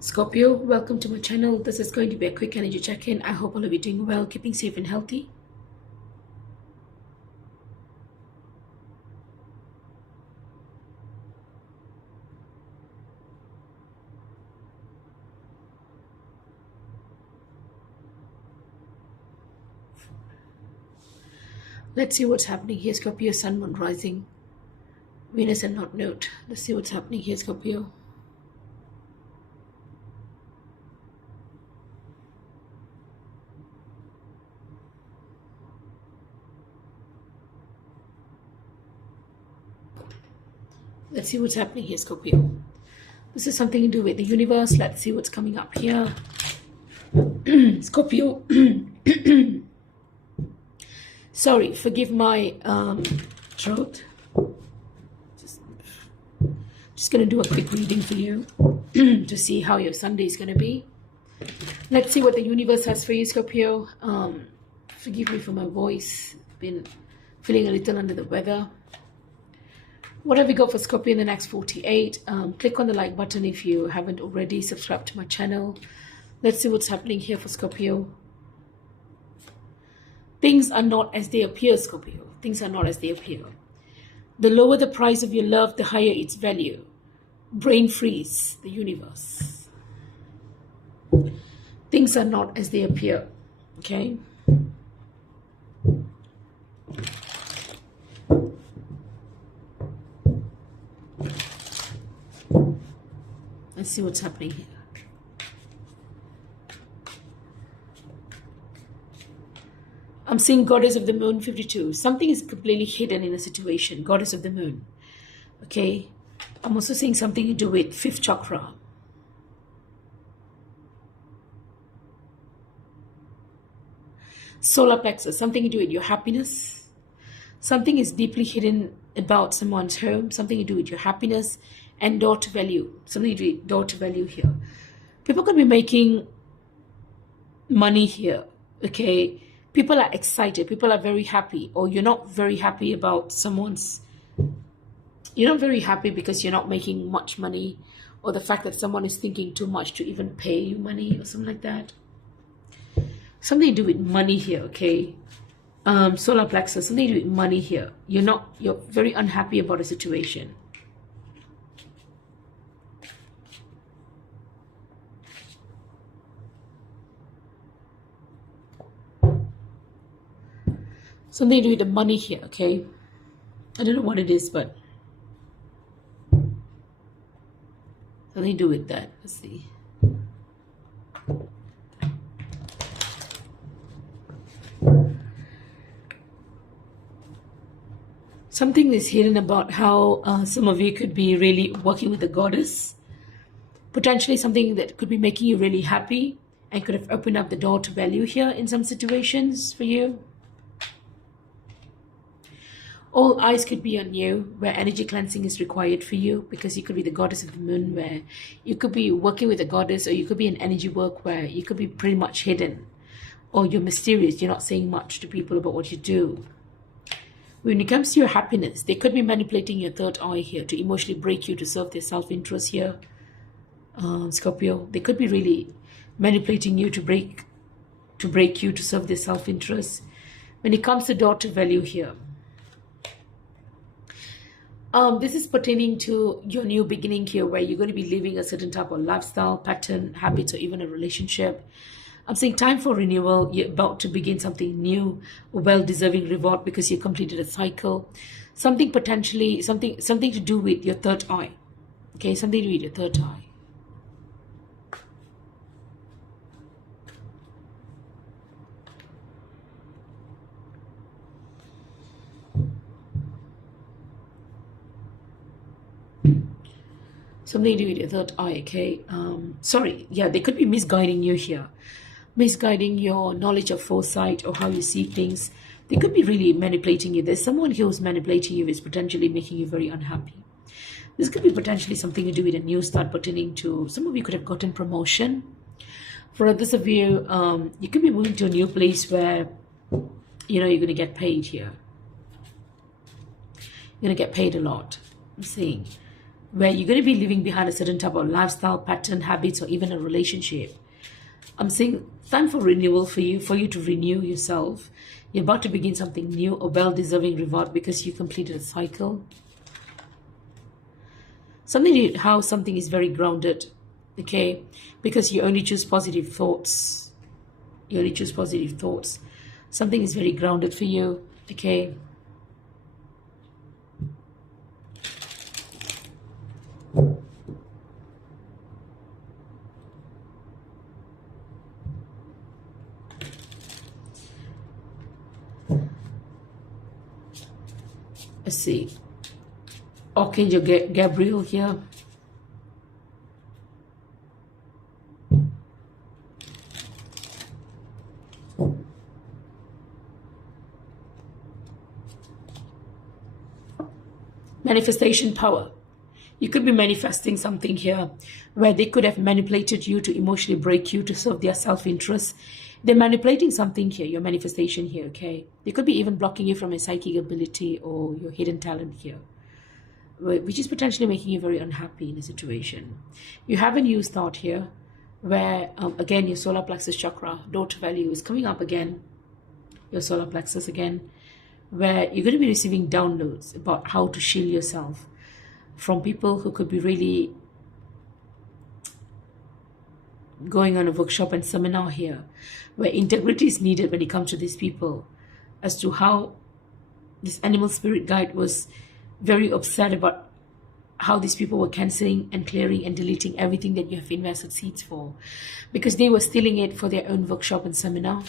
Scorpio, welcome to my channel. This is going to be a quick energy check-in. I hope all of you are doing well, keeping safe and healthy. Let's see what's happening here, Scorpio. Sun, Moon, Rising, Venus and North Node. Let's see what's happening here, Scorpio. Let's see what's happening here, Scorpio. This is something to do with the universe. Let's see what's coming up here. Scorpio. Sorry, forgive my throat. Just going to do a quick reading for you to see how your Sunday is going to be. Let's see what the universe has for you, Scorpio. Forgive me for my voice. Been feeling a little under the weather. What have we got for Scorpio in the next 48? Click on the like button if you haven't already. Subscribe to my channel. Let's see what's happening here for Scorpio. Things are not as they appear, Scorpio. Things are not as they appear. The lower the price of your love, the higher its value. Brain freeze, the universe. Things are not as they appear. Okay? Let's see what's happening here. I'm seeing Goddess of the Moon 52. Something is completely hidden in a situation. Goddess of the Moon. Okay. I'm also seeing something to do with 5th chakra. Solar plexus. Something to do with your happiness. Something is deeply hidden about someone's home. Something to do with your happiness and daughter value. Something to do with daughter value here. People could be making money here. Okay. People are excited. People are very happy. Or you're not very happy about someone's... You're not very happy because you're not making much money. Or the fact that someone is thinking too much to even pay you money or something like that. Something to do with money here, okay? Solar plexus, something to do with money here. You're very unhappy about a situation. Something to do with the money here, okay? I don't know what it is, but something to do with that. Let's see. Something is hidden about how some of you could be really working with the goddess. Potentially something that could be making you really happy and could have opened up the door to value here in some situations for you. All eyes could be on you, where energy cleansing is required for you, because you could be the goddess of the moon, where you could be working with a goddess, or you could be in energy work where you could be pretty much hidden, or you're mysterious, you're not saying much to people about what you do. When it comes to your happiness, they could be manipulating your third eye here to emotionally break you to serve their self-interest here, Scorpio. They could be really manipulating you to break you to serve their self-interest. When it comes to daughter value here, this is pertaining to your new beginning here, where you're going to be living a certain type of lifestyle, pattern, habits, or even a relationship. I'm saying time for renewal. You're about to begin something new, a well-deserving reward because you completed a cycle. Something potentially, something to do with your third eye. Okay, something to do with your third eye. Something to do with your third eye, okay? They could be misguiding you here. Misguiding your knowledge of foresight or how you see things. They could be really manipulating you. There's someone who's manipulating you is potentially making you very unhappy. This could be potentially something to do with a new start pertaining to... Some of you could have gotten promotion. For others of you, you could be moving to a new place where, you're going to get paid here. You're going to get paid a lot. I'm saying... where you're going to be leaving behind a certain type of lifestyle pattern, habits, or even a relationship. I'm saying time for renewal for you to renew yourself. You're about to begin something new, a well-deserving reward because you completed a cycle. How something is very grounded, okay? Because you only choose positive thoughts. You only choose positive thoughts. Something is very grounded for you, okay? Let's see. Archangel Gabriel here. Manifestation power. You could be manifesting something here where they could have manipulated you to emotionally break you to serve their self-interest. They're manipulating something here, your manifestation here, okay? They could be even blocking you from a psychic ability or your hidden talent here, which is potentially making you very unhappy in a situation. You have a new start here where, again, your solar plexus chakra, daughter value is coming up again, your solar plexus again, where you're going to be receiving downloads about how to shield yourself from people who could be really going on a workshop and seminar here, where integrity is needed when it comes to these people, as to how this animal spirit guide was very upset about how these people were canceling and clearing and deleting everything that you have invested seeds for, because they were stealing it for their own workshop and seminar.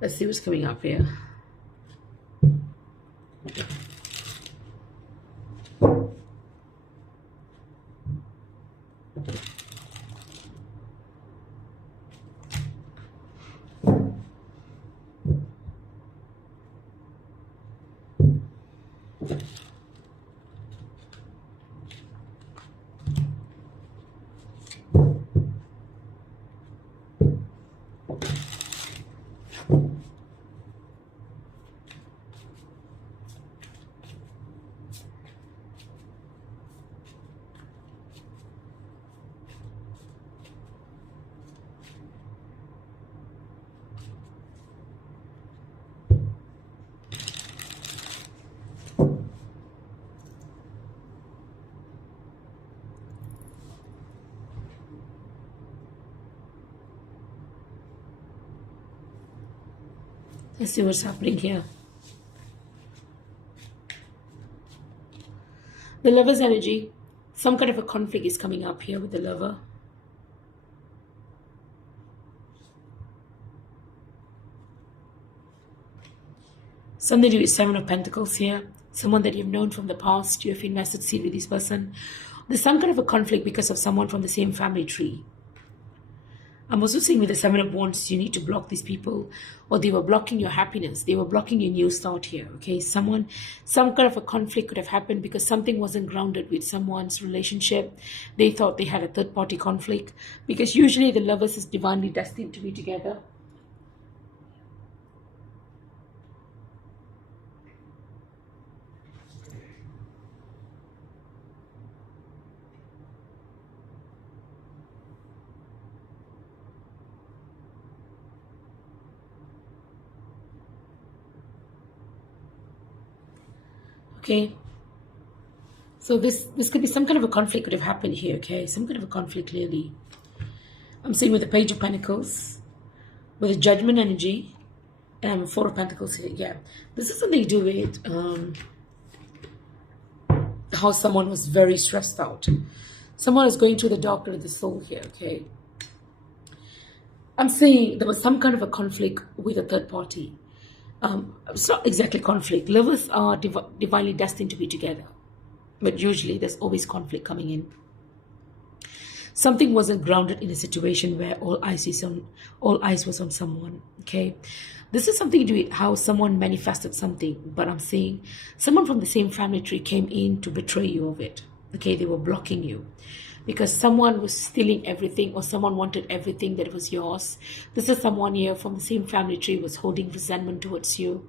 Let's see what's coming up here. Let's see what's happening here. The lover's energy, some kind of a conflict is coming up here with the lover. Something to do with Seven of Pentacles here. Someone that you've known from the past, you have invested seed with this person. There's some kind of a conflict because of someone from the same family tree. I'm also seeing with the Seven of Wands, you need to block these people, or they were blocking your happiness. They were blocking your new start here, okay? Some kind of a conflict could have happened because something wasn't grounded with someone's relationship. They thought they had a third-party conflict, because usually the lovers is divinely destined to be together. Okay, so this could be some kind of a conflict could have happened here, okay? Some kind of a conflict, clearly. I'm seeing with the Page of Pentacles, with the Judgment energy, and Four of Pentacles here. Yeah, this is something to do with how someone was very stressed out. Someone is going through the dark of the soul here, okay? I'm saying there was some kind of a conflict with a third party. It's not exactly conflict. Lovers are divinely destined to be together, but usually there's always conflict coming in. Something wasn't grounded in a situation where all eyes was on someone. Okay, this is something to do with how someone manifested something. But I'm saying someone from the same family tree came in to betray you of it. Okay, they were blocking you because someone was stealing everything, or someone wanted everything that was yours. This is someone here from the same family tree was holding resentment towards you,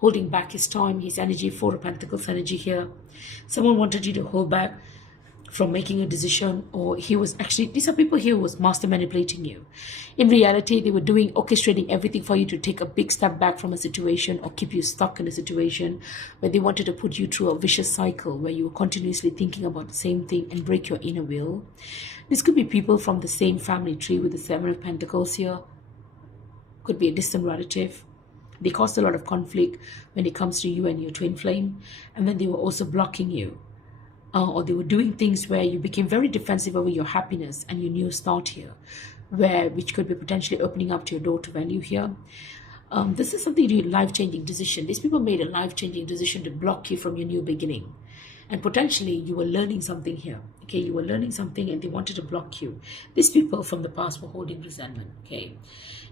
holding back his time, his energy. Four of Pentacles energy here. Someone wanted you to hold back from making a decision, or he was actually, these are people here who was master manipulating you. In reality, they were orchestrating everything for you to take a big step back from a situation or keep you stuck in a situation where they wanted to put you through a vicious cycle where you were continuously thinking about the same thing and break your inner will. This could be people from the same family tree with the Seven of Pentacles here. Could be a distant relative. They caused a lot of conflict when it comes to you and your twin flame, and then they were also blocking you. Or they were doing things where you became very defensive over your happiness and your new start here, which could be potentially opening up to your door to value here. This is something to do, life-changing decision. These people made a life-changing decision to block you from your new beginning. And potentially you were learning something here. Okay, you were learning something and they wanted to block you. These people from the past were holding resentment. Okay,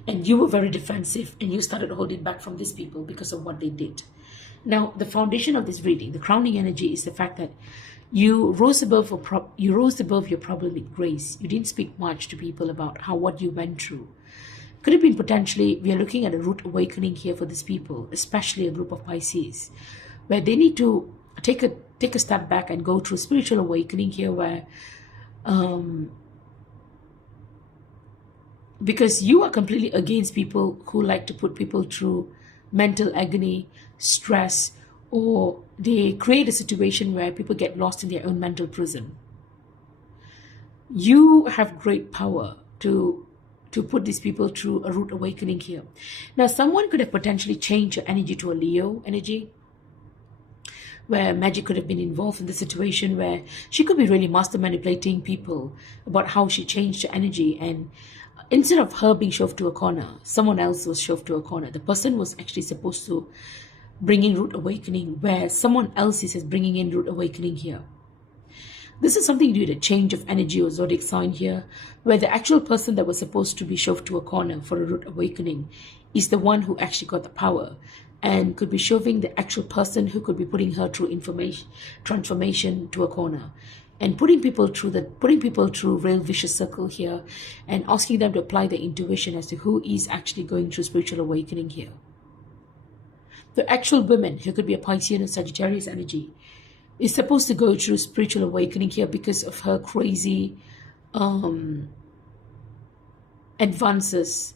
and you were very defensive and you started holding back from these people because of what they did. Now, the foundation of this reading, the crowning energy, is the fact that you rose above your problem with grace. You didn't speak much to people about what you went through. Could have been potentially, we are looking at a root awakening here for these people, especially a group of Pisces, where they need to take a step back and go through spiritual awakening here, where because you are completely against people who like to put people through mental agony, stress, or they create a situation where people get lost in their own mental prison. You have great power to put these people through a root awakening here. Now, someone could have potentially changed your energy to a Leo energy, where magic could have been involved in the situation, where she could be really master manipulating people about how she changed her energy, and instead of her being shoved to a corner, someone else was shoved to a corner. The person was actually supposed to bring in root awakening, where someone else is bringing in root awakening here. This is something to do with a change of energy or zodiac sign here, where the actual person that was supposed to be shoved to a corner for a root awakening is the one who actually got the power, and could be shoving the actual person who could be putting her through transformation to a corner, and putting people through real vicious circle here, and asking them to apply their intuition as to who is actually going through spiritual awakening here. The actual woman, who could be a Piscean or Sagittarius energy, is supposed to go through spiritual awakening here because of her crazy advances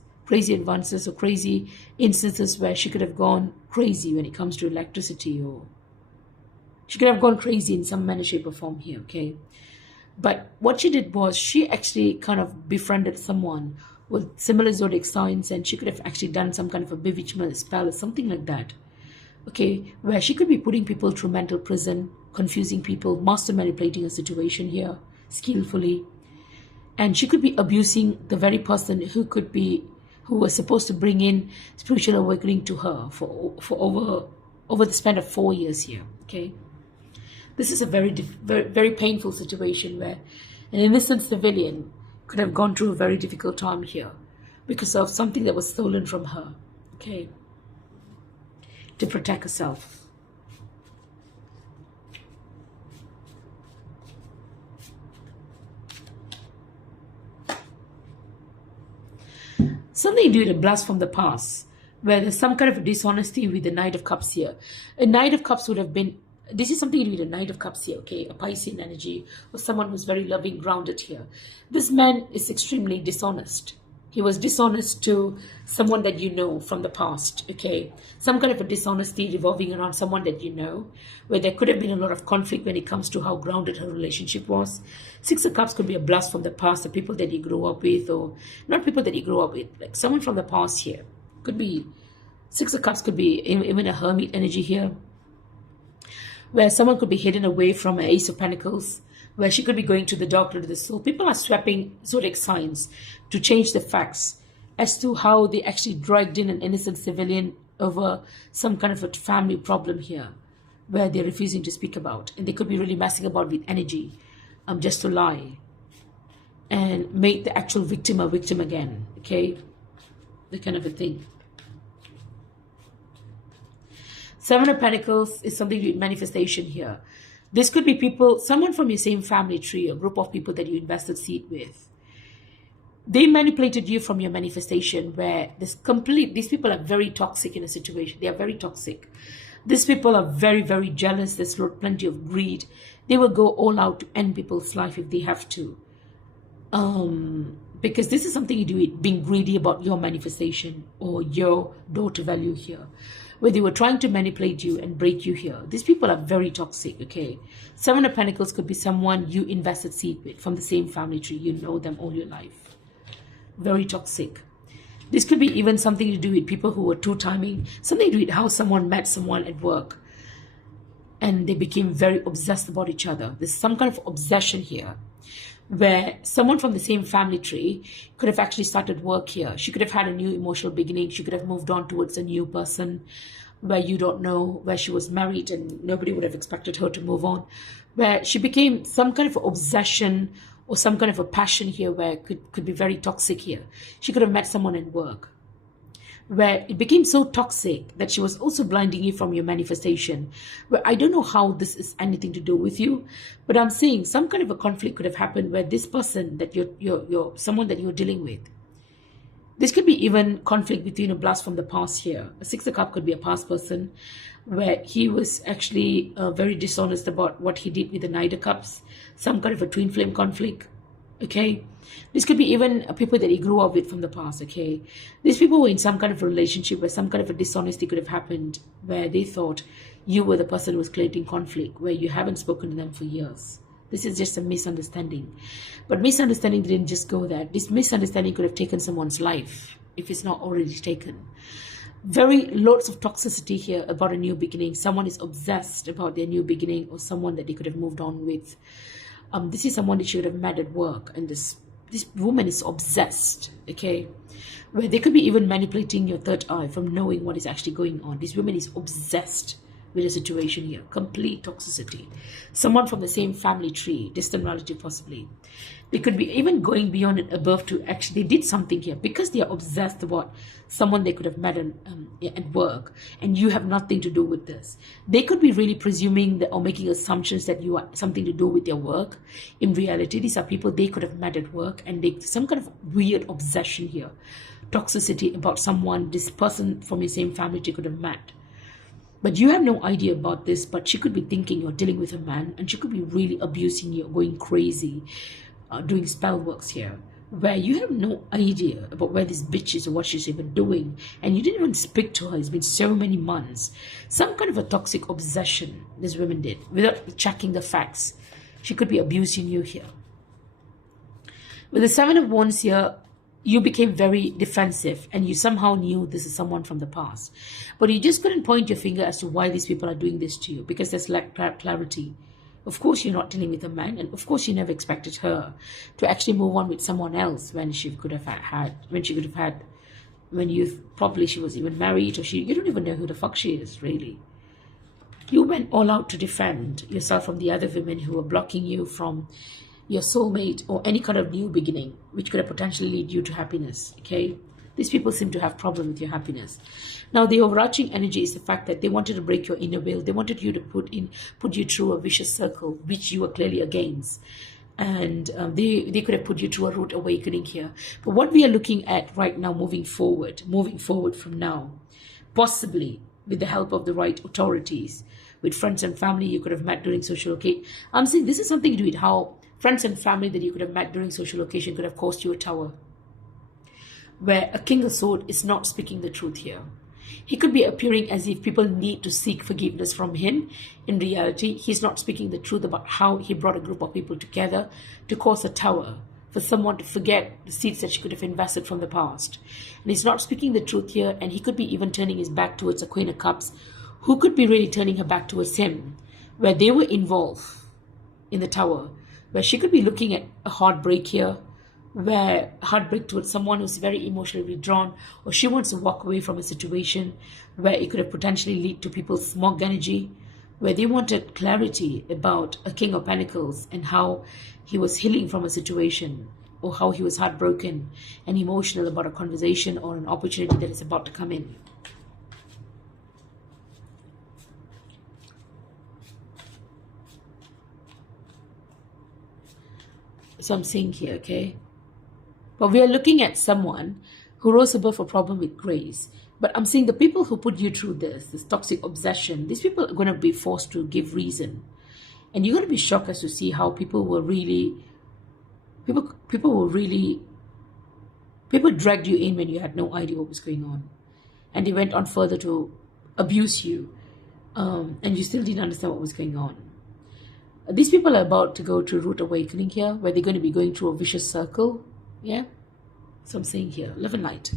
or crazy instances where she could have gone crazy when it comes to electricity, or she could have gone crazy in some manner, shape, or form here, okay? But what she did was she actually kind of befriended someone with similar zodiac signs, and she could have actually done some kind of a bewitchment spell or something like that, okay, where she could be putting people through mental prison, confusing people, master manipulating a situation here skillfully, and she could be abusing the very person who was supposed to bring in spiritual awakening to her for over the span of 4 years here, okay? This is a very, very painful situation where an innocent civilian could have gone through a very difficult time here because of something that was stolen from her, okay, to protect herself. Something to do with a blast from the past, where there's some kind of a dishonesty with the Knight of Cups here. A Knight of Cups would have been, this is something to do with a Knight of Cups here, okay? A Piscean energy, or someone who's very loving, grounded here. This man is extremely dishonest. He was dishonest to someone that you know from the past, okay? Some kind of a dishonesty revolving around someone that you know, where there could have been a lot of conflict when it comes to how grounded her relationship was. Six of Cups could be a blast from the past, the people that you grew up with, or not people that you grew up with, like someone from the past here. Could be, Six of Cups could be even a Hermit energy here, where someone could be hidden away from an Ace of Pentacles, where she could be going to the doctor, to the soul. People are swapping zodiac signs to change the facts as to how they actually dragged in an innocent civilian over some kind of a family problem here, where they're refusing to speak about. And they could be really messing about with energy, just to lie and make the actual victim a victim again, okay? The kind of a thing. Seven of Pentacles is something with manifestation here. This could be people, someone from your same family tree, a group of people that you invested seed with. They manipulated you from your manifestation, where these people are very toxic in a situation. They are very toxic. These people are very, very jealous. There's plenty of greed. They will go all out to end people's life if they have to. Because this is something you do with being greedy about your manifestation or your daughter value here, where they were trying to manipulate you and break you here. These people are very toxic, okay? Seven of Pentacles could be someone you invested seed with from the same family tree. You know them all your life. Very toxic. This could be even something to do with people who were two-timing, something to do with how someone met someone at work and they became very obsessed about each other. There's some kind of obsession here where someone from the same family tree could have actually started work here. She could have had a new emotional beginning. She could have moved on towards a new person where you don't know, where she was married and nobody would have expected her to move on, where she became some kind of obsession or some kind of a passion here where it could be very toxic here. She could have met someone at work where it became so toxic that she was also blinding you from your manifestation, where I don't know how this is anything to do with you, but I'm saying some kind of a conflict could have happened where this person that you're someone that you're dealing with, this could be even conflict between a blast from the past here. A Six of Cups could be a past person where he was actually very dishonest about what he did with the Knight of Cups, some kind of a twin flame conflict, okay? This could be even people that he grew up with from the past, okay? These people were in some kind of a relationship where some kind of a dishonesty could have happened, where they thought you were the person who was creating conflict, where you haven't spoken to them for years. This is just a misunderstanding. But misunderstanding didn't just go there. This misunderstanding could have taken someone's life if it's not already taken. Very lots of toxicity here about a new beginning. Someone is obsessed about their new beginning or someone that they could have moved on with. This is someone that you would have met at work, and this woman is obsessed, okay? Where they could be even manipulating your third eye from knowing what is actually going on. This woman is obsessed with a situation here. Complete toxicity. Someone from the same family tree, distant relative possibly. They could be even going beyond and above to actually, they did something here because they are obsessed about someone they could have met at work, and you have nothing to do with this. They could be really presuming that, or making assumptions that you are something to do with their work. In reality, these are people they could have met at work, and they some kind of weird obsession here. Toxicity about someone, this person from your same family you could have met. But you have no idea about this, but she could be thinking you're dealing with a man, and she could be really abusing you, going crazy, doing spell works here, where you have no idea about where this bitch is or what she's even doing, and you didn't even speak to her. It's been so many months. Some kind of a toxic obsession this woman did, without checking the facts. She could be abusing you here. With the Seven of Wands here, you became very defensive and you somehow knew this is someone from the past. But you just couldn't point your finger as to why these people are doing this to you, because there's lack clarity. Of course, you're not dealing with a man, and of course, you never expected her to actually move on with someone else when she could have when you probably she was even married, or you don't even know who the fuck she is, really. You went all out to defend yourself from the other women who were blocking you from your soulmate or any kind of new beginning, which could have potentially lead you to happiness, okay? These people seem to have problem with your happiness. Now, the overarching energy is the fact that they wanted to break your inner will. They wanted you to put you through a vicious circle, which you were clearly against. And they could have put you through a rude awakening here. But what we are looking at right now, moving forward from now, possibly with the help of the right authorities, with friends and family you could have met during social occasion. I'm saying this is something to do with how friends and family that you could have met during social occasion could have caused you a tower, where a King of Swords is not speaking the truth here. He could be appearing as if people need to seek forgiveness from him. In reality, he's not speaking the truth about how he brought a group of people together to cause a tower, for someone to forget the seeds that she could have invested from the past. And he's not speaking the truth here, and he could be even turning his back towards a Queen of Cups, who could be really turning her back towards him, where they were involved in the tower, where she could be looking at a heartbreak here, where heartbreak towards someone who's very emotionally withdrawn, or she wants to walk away from a situation where it could have potentially lead to people's smog energy, where they wanted clarity about a King of Pentacles and how he was healing from a situation, or how he was heartbroken and emotional about a conversation or an opportunity that is about to come in. So I'm saying here, okay? But we are looking at someone who rose above a problem with grace. But I'm saying the people who put you through this toxic obsession, these people are going to be forced to give reason. And you're going to be shocked as to see how people dragged you in when you had no idea what was going on. And they went on further to abuse you. And you still didn't understand what was going on. These people are about to go through root awakening here, where they're going to be going through a vicious circle. Yeah? So I'm saying here, love and light.